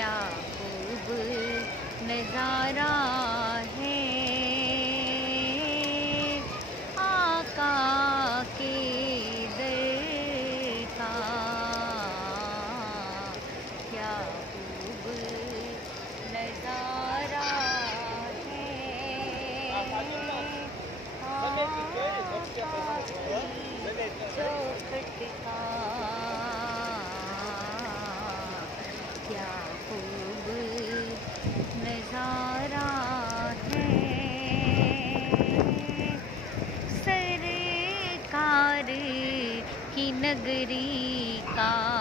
کیا خوب نظارہ ہے آقا کے در کا، کیا خوب نظارہ ہے آقا کی چوکھٹ کا، کیا خوب نظارہ ہے سرکار کی نگری کا،